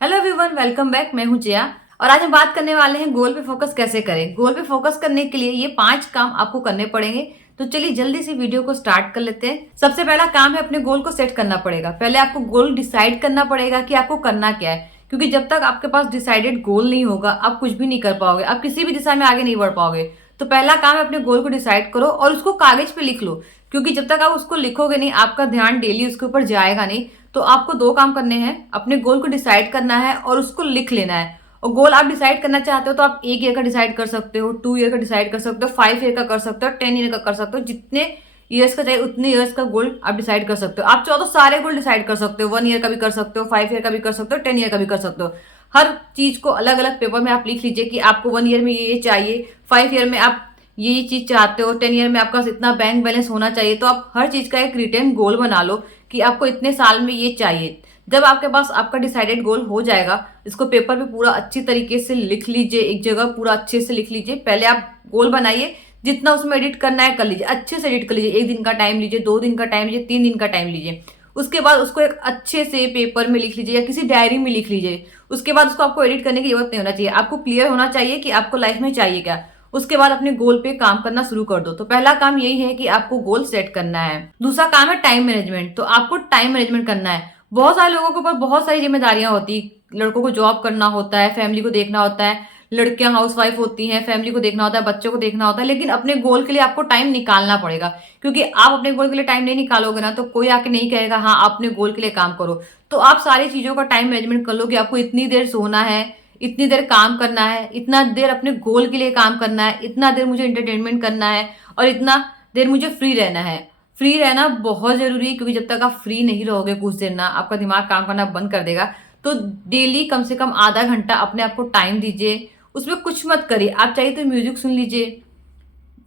Hello everyone, welcome back. मैं हूं जया और आज हम बात करने वाले हैं गोल पे फोकस कैसे करें। गोल पे फोकस करने के लिए ये 5 काम आपको करने पड़ेंगे। तो चलिए जल्दी से वीडियो को स्टार्ट कर लेते हैं। सबसे पहला काम है अपने गोल को सेट करना पड़ेगा। पहले आपको गोल डिसाइड करना पड़ेगा कि आपको करना क्या है, क्योंकि जब तक आपके पास डिसाइडेड गोल नहीं होगा आप कुछ भी नहीं कर पाओगे, आप किसी भी दिशा में आगे नहीं बढ़ पाओगे। तो पहला काम है अपने गोल को डिसाइड करो और उसको कागज पे लिख लो, क्योंकि जब तक आप उसको लिखोगे नहीं आपका ध्यान डेली उसके ऊपर जाएगा नहीं। तो आपको 2 काम करने हैं, अपने गोल को डिसाइड करना है और उसको लिख लेना है। और गोल आप डिसाइड करना चाहते हो तो आप 1 ईयर का डिसाइड कर सकते हो, 2 ईयर का डिसाइड कर सकते हो, 5 ईयर का कर सकते हो, 10 ईयर का कर सकते हो। जितने ईयर्स का चाहिए उतने ईयर्स का गोल आप डिसाइड कर सकते हो। आप चाहो तो सारे गोल डिसाइड कर सकते हो, 1 ईयर का भी कर सकते हो, 5 ईयर का भी कर सकते हो, 10 ईयर का भी कर सकते हो। हर चीज को अलग अलग पेपर में आप लिख लीजिए कि आपको 1 ईयर में ये चाहिए, 5 ईयर में आप ये चीज चाहते हो, 10 ईयर में आपका इतना बैंक बैलेंस होना चाहिए। तो आप हर चीज का एक रिटर्न गोल बना लो कि आपको इतने साल में ये चाहिए। जब आपके पास आपका डिसाइडेड गोल हो जाएगा, इसको पेपर पे पूरा अच्छी तरीके से लिख लीजिए, एक जगह पूरा अच्छे से लिख लीजिए। पहले आप गोल बनाइए, जितना उसमें एडिट करना है कर लीजिए, अच्छे से एडिट कर लीजिए। 1 दिन का टाइम लीजिए, 2 दिन का टाइम लीजिए, 3 दिन का टाइम लीजिए। उसके बाद उसको एक अच्छे से पेपर में लिख लीजिए या किसी डायरी में लिख लीजिए। उसके बाद उसको आपको एडिट करने की जरूरत नहीं होना चाहिए, आपको क्लियर होना चाहिए कि आपको लाइफ में चाहिए क्या। उसके बाद अपने गोल पे काम करना शुरू कर दो। तो पहला काम यही है कि आपको गोल सेट करना है। दूसरा काम है टाइम मैनेजमेंट। तो आपको टाइम मैनेजमेंट करना है। बहुत सारे लोगों के ऊपर बहुत सारी जिम्मेदारियां होती, लड़कों को जॉब करना होता है, फैमिली को देखना होता है, लड़कियां हाउसवाइफ होती हैं, फैमिली को देखना होता है, बच्चों को देखना होता है। लेकिन अपने गोल के लिए आपको टाइम निकालना पड़ेगा, क्योंकि आप अपने गोल के लिए टाइम नहीं निकालोगे ना तो कोई आके नहीं कहेगा हाँ आप अपने गोल के लिए काम करो। तो आप सारी चीजों का टाइम मैनेजमेंट कर लो कि आपको इतनी देर सोना है, इतनी देर काम करना है, इतना देर अपने गोल के लिए काम करना है, इतना देर मुझे एंटरटेनमेंट करना है और इतना देर मुझे फ्री रहना है। फ्री रहना बहुत जरूरी है, क्योंकि जब तक आप फ्री नहीं रहोगे कुछ देर ना, आपका दिमाग काम करना बंद कर देगा। तो डेली कम से कम आधा घंटा अपने आप को टाइम दीजिए। उसमें कुछ मत करिए, आप चाहिए तो म्यूजिक सुन लीजिए,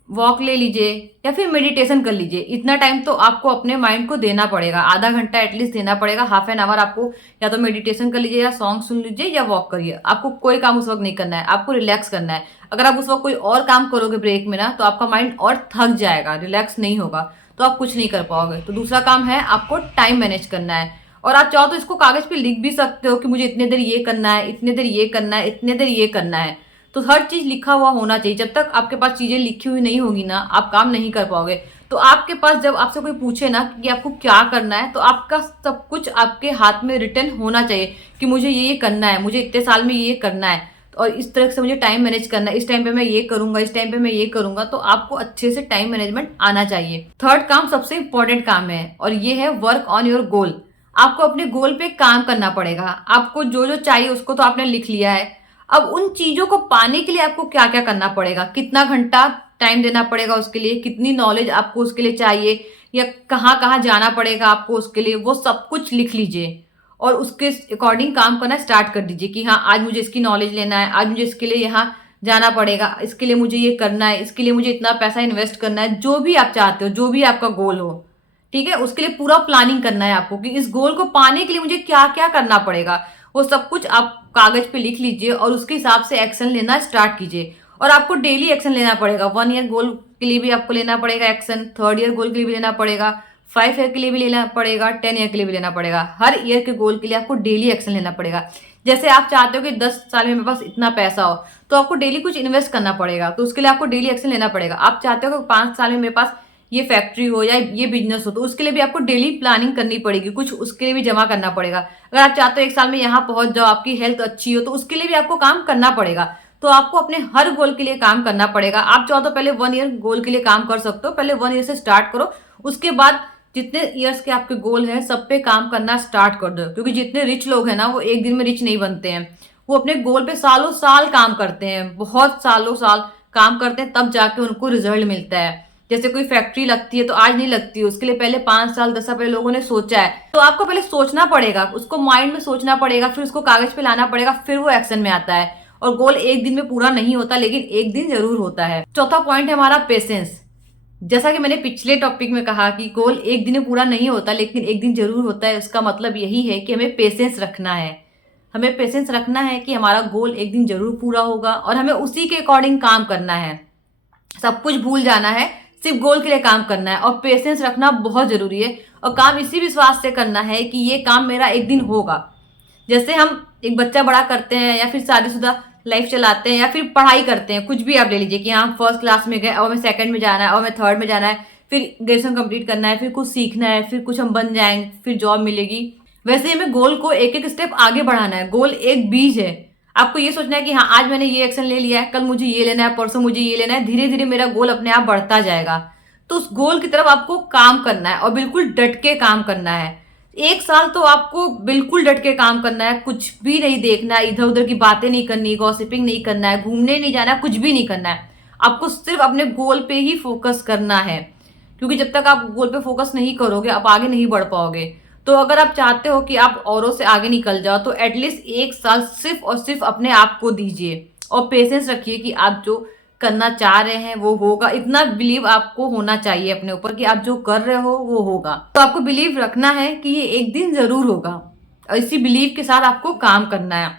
वॉक ले लीजिए या फिर मेडिटेशन कर लीजिए। इतना टाइम तो आपको अपने माइंड को देना पड़ेगा, आधा घंटा एटलीस्ट देना पड़ेगा। हाफ एन आवर आपको या तो मेडिटेशन कर लीजिए या सॉन्ग सुन लीजिए या वॉक करिए। आपको कोई काम उस वक्त नहीं करना है, आपको रिलैक्स करना है। अगर आप उस वक्त कोई और काम करोगे ब्रेक में ना तो आपका माइंड और थक जाएगा, रिलैक्स नहीं होगा, तो आप कुछ नहीं कर पाओगे। तो दूसरा काम है आपको टाइम मैनेज करना है। और आप चाहो तो इसको कागज पे लिख भी सकते हो कि मुझे इतने देर ये करना है, इतने देर ये करना है, इतने देर ये करना है। तो हर चीज लिखा हुआ होना चाहिए। जब तक आपके पास चीजें लिखी हुई नहीं होगी ना आप काम नहीं कर पाओगे। तो आपके पास जब आपसे कोई पूछे ना कि आपको क्या करना है, तो आपका सब कुछ आपके हाथ में रिटर्न होना चाहिए कि मुझे ये करना है, मुझे इतने साल में ये करना है और इस तरह से मुझे टाइम मैनेज करना है, इस टाइम पे मैं ये करूंगा, इस टाइम पे मैं ये करूंगा। तो आपको अच्छे से टाइम मैनेजमेंट आना चाहिए। थर्ड काम सबसे इंपॉर्टेंट काम है और ये है वर्क ऑन योर गोल। आपको अपने गोल पे काम करना पड़ेगा। आपको जो जो चाहिए उसको तो आपने लिख लिया है। अब उन चीजों को पाने के लिए आपको क्या क्या करना पड़ेगा, कितना घंटा टाइम देना पड़ेगा उसके लिए, कितनी नॉलेज आपको उसके लिए चाहिए या कहाँ कहाँ जाना पड़ेगा आपको उसके लिए, वो सब कुछ लिख लीजिए और उसके अकॉर्डिंग काम करना स्टार्ट कर दीजिए कि हाँ आज मुझे इसकी नॉलेज लेना है, आज मुझे इसके लिए यहाँ जाना पड़ेगा, इसके लिए मुझे ये करना है, इसके लिए मुझे इतना पैसा इन्वेस्ट करना है। जो भी आप चाहते हो, जो भी आपका गोल हो, ठीक है, उसके लिए पूरा प्लानिंग करना है आपको कि इस गोल को पाने के लिए मुझे क्या क्या करना पड़ेगा। वो सब कुछ आप कागज पे लिख लीजिए और उसके हिसाब से एक्शन लेना स्टार्ट कीजिए। और आपको डेली एक्शन लेना पड़ेगा। 1 ईयर गोल के लिए भी आपको लेना पड़ेगा एक्शन, 3rd ईयर गोल के लिए भी लेना पड़ेगा, 5 ईयर के लिए भी लेना पड़ेगा, 10 ईयर के लिए भी लेना पड़ेगा। हर ईयर के गोल के लिए आपको डेली एक्शन लेना पड़ेगा। जैसे आप चाहते हो कि 10 साल में मेरे पास इतना पैसा हो, तो आपको डेली कुछ इन्वेस्ट करना पड़ेगा, तो उसके लिए आपको डेली एक्शन लेना पड़ेगा। आप चाहते हो कि 5 साल में मेरे पास ये फैक्ट्री हो या ये बिजनेस हो, तो उसके लिए भी आपको डेली प्लानिंग करनी पड़ेगी, कुछ उसके लिए भी जमा करना पड़ेगा। अगर आप चाहते हो 1 साल में यहाँ पहुंच जाओ, आपकी हेल्थ अच्छी हो, तो उसके लिए भी आपको काम करना पड़ेगा। तो आपको अपने हर गोल के लिए काम करना पड़ेगा। आप चाहो तो पहले 1 ईयर गोल के लिए काम कर सकते हो, पहले 1 ईयर से स्टार्ट करो। उसके बाद जितने ईयर्स के आपके गोल है सब पे काम करना स्टार्ट कर दो, क्योंकि जितने रिच लोग हैं ना वो एक दिन में रिच नहीं बनते हैं। वो अपने गोल पे सालों साल काम करते हैं, बहुत सालों साल काम करते हैं, तब जाके उनको रिजल्ट मिलता है। जैसे कोई फैक्ट्री लगती है तो आज नहीं लगती है, उसके लिए पहले 5 साल 10 साल पहले लोगों ने सोचा है। तो आपको पहले सोचना पड़ेगा, उसको माइंड में सोचना पड़ेगा, फिर उसको कागज पे लाना पड़ेगा, फिर वो एक्शन में आता है। और गोल एक दिन में पूरा नहीं होता, लेकिन एक दिन जरूर होता है। चौथा पॉइंट है हमारा पेशेंस। जैसा कि मैंने पिछले टॉपिक में कहा कि गोल एक दिन में पूरा नहीं होता लेकिन एक दिन जरूर होता है। उसका मतलब यही है कि हमें पेशेंस रखना है। हमें पेशेंस रखना है कि हमारा गोल एक दिन जरूर पूरा होगा और हमें उसी के अकॉर्डिंग काम करना है। सब कुछ भूल जाना है, सिर्फ गोल के लिए काम करना है। और पेशेंस रखना बहुत जरूरी है और काम इसी विश्वास से करना है कि ये काम मेरा एक दिन होगा। जैसे हम एक बच्चा बड़ा करते हैं या फिर शादीशुदा लाइफ चलाते हैं या फिर पढ़ाई करते हैं, कुछ भी आप ले लीजिए कि हाँ फर्स्ट क्लास में गए और मैं सेकंड में जाना है और मैं थर्ड में जाना है, फिर ग्रेजुएशन कंप्लीट करना है, फिर कुछ सीखना है, फिर कुछ हम बन जाएंगे, फिर जॉब मिलेगी। वैसे ही हमें गोल को एक एक स्टेप आगे बढ़ाना है। गोल एक बीज है। आपको ये सोचना है कि हाँ आज मैंने ये एक्शन ले लिया है, कल मुझे ये लेना है, परसों मुझे ये लेना है, धीरे धीरे मेरा गोल अपने आप बढ़ता जाएगा। तो उस गोल की तरफ आपको काम करना है और बिल्कुल डट के काम करना है। 1 साल तो आपको बिल्कुल डट के काम करना है, कुछ भी नहीं देखना है, इधर उधर की बातें नहीं करनी, गॉसिपिंग नहीं करना है, घूमने नहीं जाना है, कुछ भी नहीं करना है। आपको सिर्फ अपने गोल पे ही फोकस करना है, क्योंकि जब तक आप गोल पे फोकस नहीं करोगे आप आगे नहीं बढ़ पाओगे। तो अगर आप चाहते हो कि आप औरों से आगे निकल जाओ तो एटलीस्ट 1 साल सिर्फ और सिर्फ अपने आप को दीजिए और पेशेंस रखिए कि आप जो करना चाह रहे हैं वो होगा। इतना बिलीव आपको होना चाहिए अपने ऊपर कि आप जो कर रहे हो वो होगा। तो आपको बिलीव रखना है कि ये एक दिन जरूर होगा और इसी बिलीव के साथ आपको काम करना है।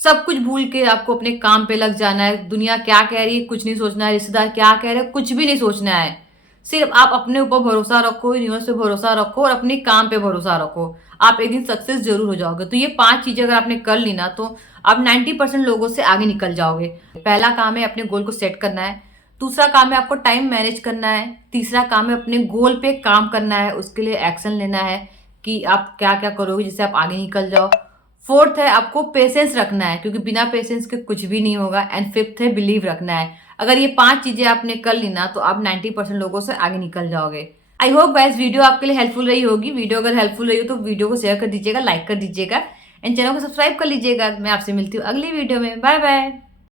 सब कुछ भूल के आपको अपने काम पे लग जाना है। दुनिया क्या कह रही है कुछ नहीं सोचना है, रिश्तेदार क्या कह रहे हैं कुछ भी नहीं सोचना है। सिर्फ आप अपने ऊपर भरोसा रखो, यूनिवर्स पे भरोसा रखो और अपने काम पे भरोसा रखो। आप एक दिन सक्सेस जरूर हो जाओगे। तो ये 5 चीजें अगर आपने कर ली ना तो आप 90% लोगों से आगे निकल जाओगे। पहला काम है अपने गोल को सेट करना है। दूसरा काम है आपको टाइम मैनेज करना है। तीसरा काम है अपने गोल पे काम करना है, उसके लिए एक्शन लेना है कि आप क्या क्या करोगे जिससे आप आगे निकल जाओ। फोर्थ है आपको पेशेंस रखना है, क्योंकि बिना पेशेंस के कुछ भी नहीं होगा। एंड फिफ्थ है बिलीव रखना है। अगर ये 5 चीजें आपने कर ली ना तो आप 90% लोगों से आगे निकल जाओगे। आई होप गाइस वीडियो आपके लिए हेल्पफुल रही होगी। वीडियो अगर हेल्पफुल रही हो तो वीडियो को शेयर कर दीजिएगा, लाइक कर दीजिएगा एंड चैनल को सब्सक्राइब कर लीजिएगा। मैं आपसे मिलती हूँ अगली वीडियो में। Bye bye.